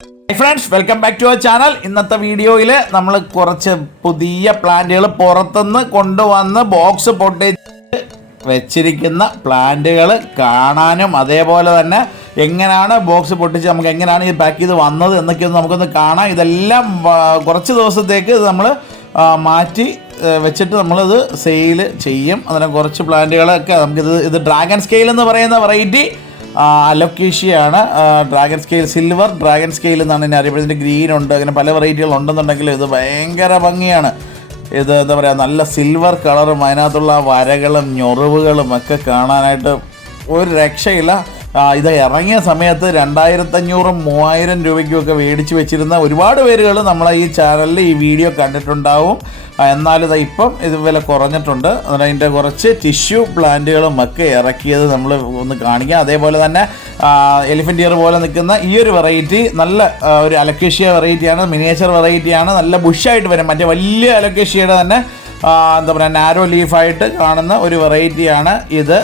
Hi friends, welcome back to our channel. ഇന്നത്തെ വീഡിയോയിൽ നമ്മൾ കുറച്ച് പുതിയ പ്ലാന്റുകൾ പുറത്തുനിന്ന് കൊണ്ടുവന്ന് ബോക്സ് പൊട്ടിച്ച് വെച്ചിരിക്കുന്ന പ്ലാന്റുകൾ കാണാനും അതേപോലെ തന്നെ എങ്ങനെയാണ് ബോക്സ് പൊട്ടിച്ച് നമുക്ക് എങ്ങനെയാണ് ഇത് പാക്ക് ചെയ്ത് വന്നത് എന്നൊക്കെയൊന്ന് നമുക്കൊന്ന് കാണാം. ഇതെല്ലാം കുറച്ച് ദിവസത്തേക്ക് നമ്മൾ മാറ്റി വെച്ചിട്ട് നമ്മളിത് സെയിൽ ചെയ്യും. അങ്ങനെ കുറച്ച് പ്ലാന്റുകളൊക്കെ നമുക്കിത് ഡ്രാഗൺ സ്കെയിൽ എന്ന് പറയുന്ന വെറൈറ്റി അലോക്കേഷ്യയാണ്. Dragon scale, silver dragon scale എന്നാണ് ഇതിനെ അറിയപ്പെടുന്നത്. ഗ്രീൻ ഉണ്ട്, അങ്ങനെ പല വെറൈറ്റികൾ ഉണ്ടെന്നുണ്ടെങ്കിലും ഇത് ഭയങ്കര ഭംഗിയാണ്. ഇത് എന്താ പറയുക, നല്ല സിൽവർ കളറും അതിനകത്തുള്ള വരകളും ഞൊറിവുകളും ഒക്കെ കാണാനായിട്ട് ഒരു രക്ഷയില്ല. ഇത് ഇറങ്ങിയ സമയത്ത് 2500-3000 രൂപയ്ക്കുമൊക്കെ മേടിച്ച് വെച്ചിരുന്ന ഒരുപാട് പേരുകൾ നമ്മളെ ഈ ചാനലിൽ ഈ വീഡിയോ കണ്ടിട്ടുണ്ടാവും. എന്നാലും ഇപ്പം ഇത് വില കുറഞ്ഞിട്ടുണ്ട്. അതിൻ്റെ കുറച്ച് ടിഷ്യൂ പ്ലാന്റുകളും ഒക്കെ ഇറക്കിയത് നമ്മൾ ഒന്ന് കാണിക്കാം. അതേപോലെ തന്നെ എലിഫൻ്റ് ഇയർ പോലെ നിൽക്കുന്ന ഈ ഒരു വെറൈറ്റി നല്ല ഒരു അലോക്കേഷ്യ വെറൈറ്റിയാണ്, മിനിയേച്ചർ വെറൈറ്റിയാണ്. നല്ല ബുഷായിട്ട് വരും. മറ്റേ വലിയ അലോക്കേഷ്യയുടെ തന്നെ എന്താ പറയുക, നാരോ ലീഫായിട്ട് കാണുന്ന ഒരു വെറൈറ്റിയാണ് ഇത്.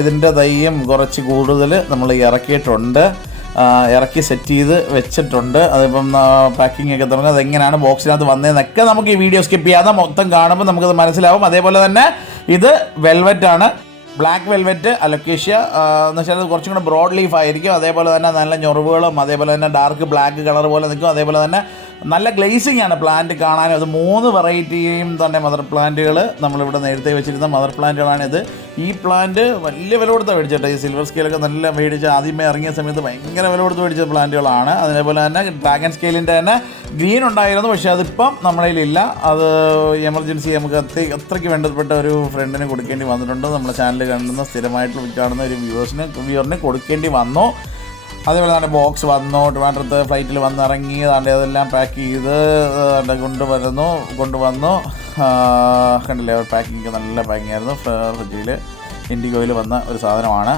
ഇതിൻ്റെ തൈയും കുറച്ച് കൂടുതൽ നമ്മൾ ഇറക്കിയിട്ടുണ്ട്, ഇറക്കി സെറ്റ് ചെയ്ത് വെച്ചിട്ടുണ്ട്. അതിപ്പം പാക്കിംഗ് ഒക്കെ തുടങ്ങുന്നത് അതെങ്ങനെയാണ് ബോക്സിനകത്ത് വന്നതെന്നൊക്കെ നമുക്ക് ഈ വീഡിയോ സ്കിപ്പ് ചെയ്യാതെ മൊത്തം കാണുമ്പോൾ നമുക്കത് മനസ്സിലാവും. അതേപോലെ തന്നെ ഇത് വെൽവെറ്റാണ്, ബ്ലാക്ക് വെൽവെറ്റ് അലോക്കേഷ്യ എന്ന് വെച്ചാൽ കുറച്ചും കൂടെ ബ്രോഡ് ലീഫ് ആയിരിക്കും. അതേപോലെ തന്നെ നല്ല ഞൊറിവുകളും അതേപോലെ തന്നെ ഡാർക്ക് ബ്ലാക്ക് കളർ പോലെ നിൽക്കും. അതേപോലെ തന്നെ നല്ല ഗ്ലേസിംഗ് ആണ് പ്ലാന്റ് കാണാനും. അത് 3 വെറൈറ്റിയും തന്നെ മദർ പ്ലാന്റുകൾ നമ്മളിവിടെ നേരത്തെ വെച്ചിരുന്ന മദർ പ്ലാന്റുകളാണിത്. ഈ പ്ലാന്റ് വലിയ വില കൊടുത്ത് മേടിച്ചിട്ട്, ഈ സിൽവർ സ്കെയിലൊക്കെ നല്ല മേടിച്ച് ആദ്യമേ ഇറങ്ങിയ സമയത്ത് ഭയങ്കര വില കൊടുത്ത് മേടിച്ച പ്ലാന്റുകളാണ്. അതേപോലെ തന്നെ ഡ്രാഗൺ സ്കെയിലിൻ്റെ തന്നെ ഗ്രീൻ ഉണ്ടായിരുന്നു, പക്ഷേ അതിപ്പം നമ്മുടെ കയ്യിലില്ല. അത് എമർജൻസി നമുക്ക് അത്രയ്ക്ക് വേണ്ടപ്പെട്ട ഒരു ഫ്രണ്ടിന് കൊടുക്കേണ്ടി വന്നിട്ടുണ്ട്. നമ്മുടെ ചാനൽ കാണുന്ന സ്ഥിരമായിട്ട് കാണുന്ന ഒരു വ്യൂവറിന് കൊടുക്കേണ്ടി വന്നു. അതേപോലെ തന്നെ ബോക്സ് വന്നു, ട്രിവാൻഡ്രത്ത് ഫ്ലൈറ്റിൽ വന്നിറങ്ങി, അതെല്ലാം പാക്ക് ചെയ്ത് കൊണ്ടുവന്നു. കണ്ടില്ലേ, പാക്കിങ് നല്ല പാക്കിംഗ് ആയിരുന്നു. ഫ്രിഡ്ജിൽ ഇൻഡിഗോയിൽ വന്ന ഒരു സാധനമാണ്.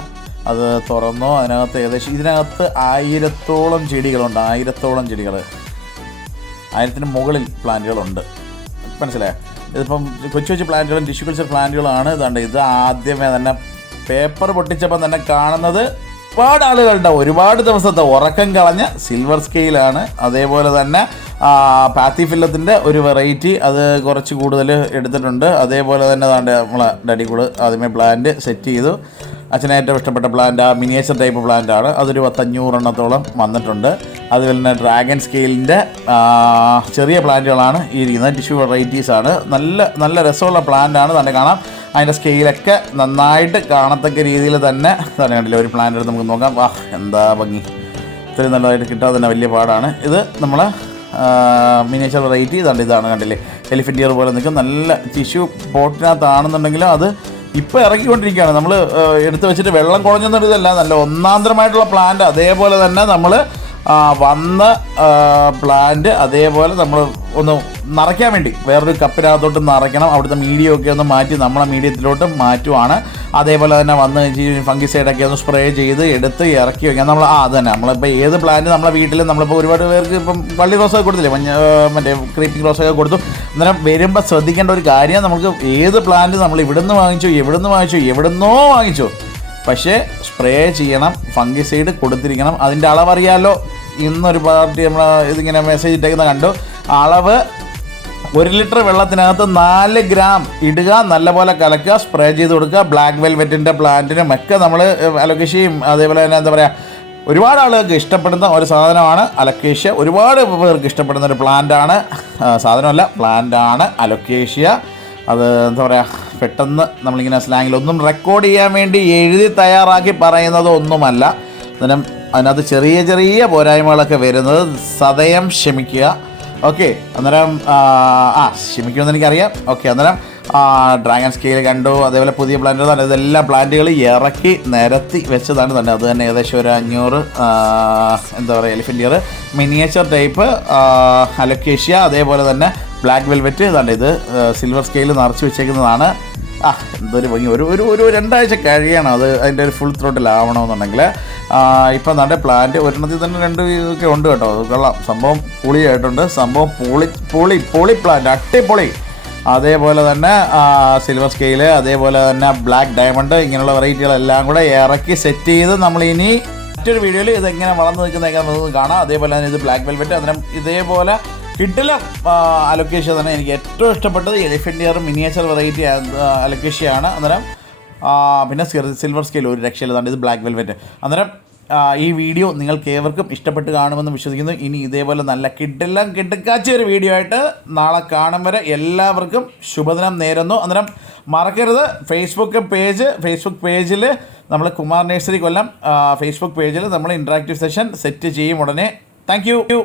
അത് തുറന്നു. അതിനകത്ത് ഏകദേശം ഇതിനകത്ത് 1000-ഓളം ചെടികളുണ്ട്. 1000-ഓളം ചെടികൾ, 1000-ന് മുകളിൽ പ്ലാന്റുകളുണ്ട്. മനസ്സിലായോ? ഇതിപ്പം കൊച്ചു പ്ലാന്റുകളും ടിഷ്യൂ കൾച്ചർ പ്ലാന്റുകളാണ്. ഇതുണ്ട്, ഇത് ആദ്യമേ തന്നെ പേപ്പർ പൊട്ടിച്ചപ്പം തന്നെ കാണുന്നത് ഒരുപാട് ആളുകളുടെ ഒരുപാട് ദിവസത്തെ ഉറക്കം കളഞ്ഞ സിൽവർ സ്കെയിലാണ്. അതേപോലെ തന്നെ പാത്തിഫില്ലത്തിൻ്റെ ഒരു വെറൈറ്റി, അത് കുറച്ച് കൂടുതൽ എടുത്തിട്ടുണ്ട്. അതേപോലെ തന്നെ നമ്മളെ ഡഡികൂട് ആദ്യമേ പ്ലാന്റ് സെറ്റ് ചെയ്തു. അച്ഛനെ ഏറ്റവും ഇഷ്ടപ്പെട്ട പ്ലാന്റ് മിനിയേച്ചർ ടൈപ്പ് പ്ലാന്റാണ്. അതൊരു 500 എണ്ണത്തോളം വന്നിട്ടുണ്ട്. അതുപോലെ തന്നെ ഡ്രാഗൺ സ്കെയിലിൻ്റെ ചെറിയ പ്ലാന്റുകളാണ് ഈ ഇരിക്കുന്നത്. ടിഷ്യൂ വെറൈറ്റീസാണ്. നല്ല രസമുള്ള പ്ലാന്റാണ് തന്നെ കാണാം. അതിൻ്റെ സ്കെയിലൊക്കെ നന്നായിട്ട് കാണത്തക്ക രീതിയിൽ തന്നെ കണ്ടില്ല. ഒരു പ്ലാന്റ് എടുത്ത് നമുക്ക് നോക്കാം. എന്താ ഭംഗി! ഇത്രയും നല്ലതായിട്ട് കിട്ടാതെ തന്നെ വലിയ പാടാണ്. ഇത് നമ്മൾ മിനിയേച്ചർ വെറൈറ്റി ഇതാണ് കണ്ടില്ലേ, എലിഫൻ്റ് ഇയർ പോലെ നിൽക്കും. നല്ല ടിഷ്യൂ പോട്ടിനകത്താണെന്നുണ്ടെങ്കിലും അത് ഇപ്പോൾ ഇറക്കിക്കൊണ്ടിരിക്കുകയാണ്. നമ്മൾ എടുത്ത് വെച്ചിട്ട് വെള്ളം കുഴഞ്ഞൊന്നും ഇതല്ല, നല്ല ഒന്നാന്തരമായിട്ടുള്ള പ്ലാന്റ്. അതേപോലെ തന്നെ നമ്മൾ വന്ന പ്ലാന്റ് അതേപോലെ നമ്മൾ ഒന്ന് നിറയ്ക്കാൻ വേണ്ടി വേറൊരു കപ്പിനകത്തോട്ട് നിറയ്ക്കണം. അവിടുത്തെ മീഡിയമൊക്കെ ഒന്ന് മാറ്റി നമ്മളെ മീഡിയത്തിലോട്ട് മാറ്റുവാണ്. അതേപോലെ തന്നെ വന്ന് ഫംഗിസൈഡൊക്കെ ഒന്ന് സ്പ്രേ ചെയ്ത് എടുത്ത് ഇറക്കി വയ്ക്കാം. നമ്മൾ അത് തന്നെ നമ്മളിപ്പോൾ ഏത് പ്ലാന്റ് നമ്മളെ വീട്ടിൽ നമ്മളിപ്പോൾ ഒരുപാട് പേർക്ക് ഇപ്പം പള്ളി റോസൊക്കെ കൊടുത്തില്ലേ, മറ്റേ ക്രീപ്പിംഗ് റോസൊക്കെ കൊടുത്തു. അന്നേരം വരുമ്പോൾ ശ്രദ്ധിക്കേണ്ട ഒരു കാര്യം, നമുക്ക് ഏത് പ്ലാന്റ് നമ്മൾ എവിടുന്നോ വാങ്ങിച്ചോ, പക്ഷേ സ്പ്രേ ചെയ്യണം, ഫംഗിസൈഡ് കൊടുത്തിരിക്കണം. അതിൻ്റെ അളവറിയാമല്ലോ. ഇന്നൊരു പാർട്ടി നമ്മൾ ഇതിങ്ങനെ മെസ്സേജ് ഇട്ടേക്കുന്ന കണ്ടു. അളവ് 1 ലിറ്റർ വെള്ളത്തിനകത്ത് 4 ഗ്രാം ഇടുക, നല്ലപോലെ കലക്കുക, സ്പ്രേ ചെയ്ത് കൊടുക്കുക. ബ്ലാക്ക് വെൽവെറ്റിൻ്റെ പ്ലാന്റിനും ഒക്കെ നമ്മൾ അലോക്കേഷ്യയും അതേപോലെ തന്നെ എന്താ പറയുക, ഒരുപാട് ആളുകൾക്ക് ഇഷ്ടപ്പെടുന്ന ഒരു സാധനമാണ് അലോക്കേഷ്യ. ഒരുപാട് പേർക്ക് ഇഷ്ടപ്പെടുന്ന ഒരു പ്ലാന്റാണ്, സാധനമല്ല പ്ലാന്റാണ് അലോക്കേഷ്യ. അത് എന്താ പറയുക, പെട്ടെന്ന് നമ്മളിങ്ങനെ സ്ലാങ്ങിൽ ഒന്നും റെക്കോർഡ് ചെയ്യാൻ വേണ്ടി എഴുതി തയ്യാറാക്കി പറയുന്നത് ഒന്നുമല്ല. അതിനകത്ത് ചെറിയ പോരായ്മകളൊക്കെ വരുന്നത് സദയം ക്ഷമിക്കുക. ഓക്കെ, അന്നേരം ക്ഷമിക്കുമെന്ന് എനിക്കറിയാം. ഓക്കെ, അന്നേരം ഡ്രാഗൺ സ്കെയിൽ കണ്ടു. അതേപോലെ പുതിയ പ്ലാന്റുകൾ, ഇതെല്ലാം പ്ലാന്റുകൾ ഇറക്കി നിരത്തി വെച്ചതാണ് തന്നെ. അത് തന്നെ ഏകദേശം ഒരു 500 എന്താ പറയുക, elephant year, miniature type Alocasia, അതേപോലെ തന്നെ ബ്ലാക്ക് വെൽവെറ്റ്. ഇത് സിൽവർ സ്കെയിൽ നിറച്ച് വെച്ചേക്കുന്നതാണ്. എന്തൊരു ഭംഗി! ഒരു 2 ആഴ്ച കഴിയണം അത് അതിൻ്റെ ഒരു ഫുൾ ത്രോട്ടിലാവണമെന്നുണ്ടെങ്കിൽ. ഇപ്പം നല്ല പ്ലാന്റ് ഒരെണ്ണത്തിൽ തന്നെ 2 ഒക്കെ ഉണ്ട് കേട്ടോ. അത് കൊള്ളാം, സംഭവം പൊളിയായിട്ടുണ്ട്. സംഭവം പൊളി പ്ലാന്റ്, അട്ടിപ്പൊളി. അതേപോലെ തന്നെ സിൽവർ സ്കെയില്, അതേപോലെ തന്നെ ബ്ലാക്ക് ഡയമണ്ട്, ഇങ്ങനെയുള്ള വെറൈറ്റികളെല്ലാം കൂടെ ഇറക്കി സെറ്റ് ചെയ്ത് നമ്മളിനി മറ്റൊരു വീഡിയോയിൽ ഇതെങ്ങനെ വളർന്നു നിൽക്കുന്നതൊക്കെ നമുക്ക് കാണാം. അതേപോലെ തന്നെ ഇത് ബ്ലാക്ക് വെൽവെറ്റ്, അന്നേരം ഇതേപോലെ കിഡിലം അലൊക്കേഷ്യ തന്നെ. എനിക്ക് ഏറ്റവും ഇഷ്ടപ്പെട്ടത് എലിഫൻ്റ് ഇയർ മിനിയേച്ചർ വെറൈറ്റി അലൊക്കേഷ്യയാണ്. അന്നേരം പിന്നെ സിൽവർ സ്കെയിൽ ഒരു രക്ഷയില്ലതാണ്. ഇത് ബ്ലാക്ക് വെൽവെറ്റ്. അന്നേരം ഈ വീഡിയോ നിങ്ങൾക്ക് ഏവർക്കും ഇഷ്ടപ്പെട്ട് കാണുമെന്ന് വിശ്വസിക്കുന്നു. ഇനി ഇതേപോലെ നല്ല കിടുക്കാച്ച ഒരു വീഡിയോ ആയിട്ട് നാളെ കാണും വരെ എല്ലാവർക്കും ശുഭദിനം നേരുന്നു. അന്നേരം മറക്കരുത്, ഫേസ്ബുക്ക് പേജിൽ നമ്മൾ കുമാർ നഴ്സറി കൊല്ലം ഫേസ്ബുക്ക് പേജിൽ നമ്മൾ ഇൻട്രാക്റ്റീവ് സെഷൻ സെറ്റ് ചെയ്യും ഉടനെ. Thank you.